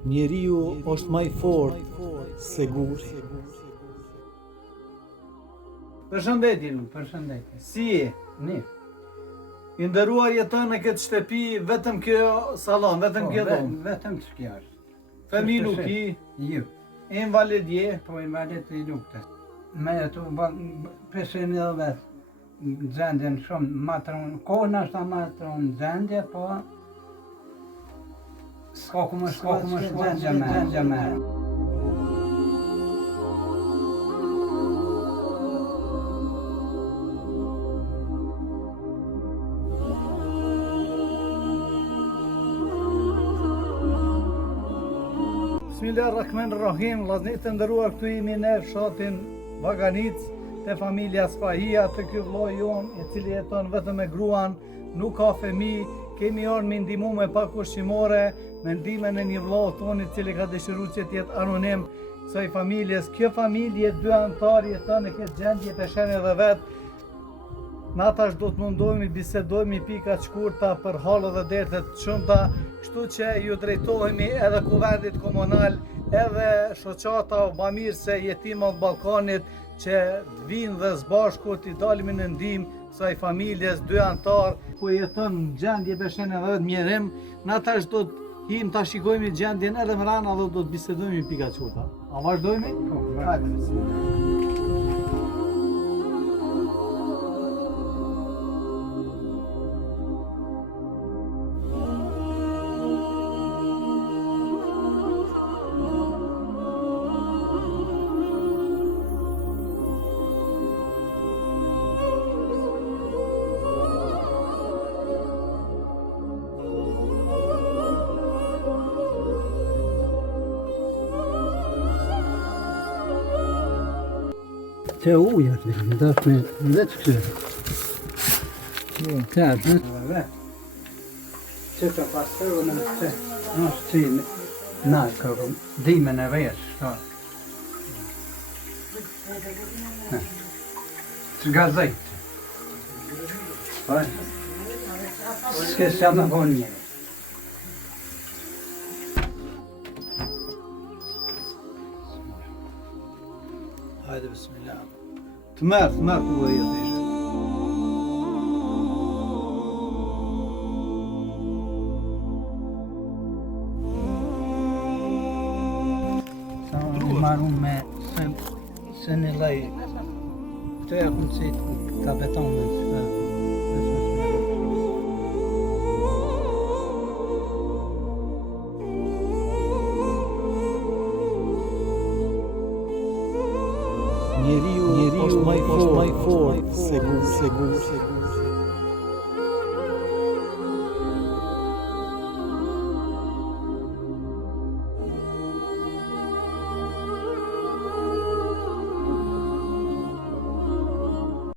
Njeriu është më i fortë se guri. Përshëndetje. Përshëndetje. Si je? Mirë. I nderuar jeton në këtë shtëpi vetëm kjo sallon, vetëm kjo dhomë. Vetëm kjo është. Femilu ki, Ju. invalidje. Po invalid i lukte. Me ato pesin edhe vetë. Gjendjen shumë matron, kohën është matron gjendje, po s'ka ku më gjendje me. Bismillahirrahmanirrahim, vllazërit të nderuar, këtu jemi ne fshatin Vaganic, te familja Spahia, të ky vllai jon i cili jeton vetëm me gruan, nuk ka fëmijë, kemi ardhur me ndihmë me pak ushqimore, me ndihmën e një vllau ton i cili ka dëshiruar që të jetë anonim kësaj familjes. Kjo familje dy anëtar jeton në këtë gjendje peshen edhe vet. Natash do të mundohemi bisedojmë pika të shkurta për halë dhe dertet të shumta, kështu që ju drejtohemi edhe kuvendit komunal, edhe shoqata o bamirëse jetimat Ballkanit që vinë dhe zbashkut i dalimi në ndihmë kësaj familjes dy anëtar ku jeton në gjendje peshen edhe vet mjerim. Natash do të him ta shikojmë gjendjen edhe më rana dhe do të bisedojmë pika të shkurta. A vazhdojmë? Po, Hajde. Të uja të ndash me vetë kështu. Të është, ne? Që të pasërë në të nështë që na kërëm dhimen e veshë. Që gazajtë. S'ke se më vonë një. Hajde, bismillah. Të merë ku e jetë ishte. Sa më marru me se një lej. Të e këmë që ka beton në që Njeriu është më i fortë se guri.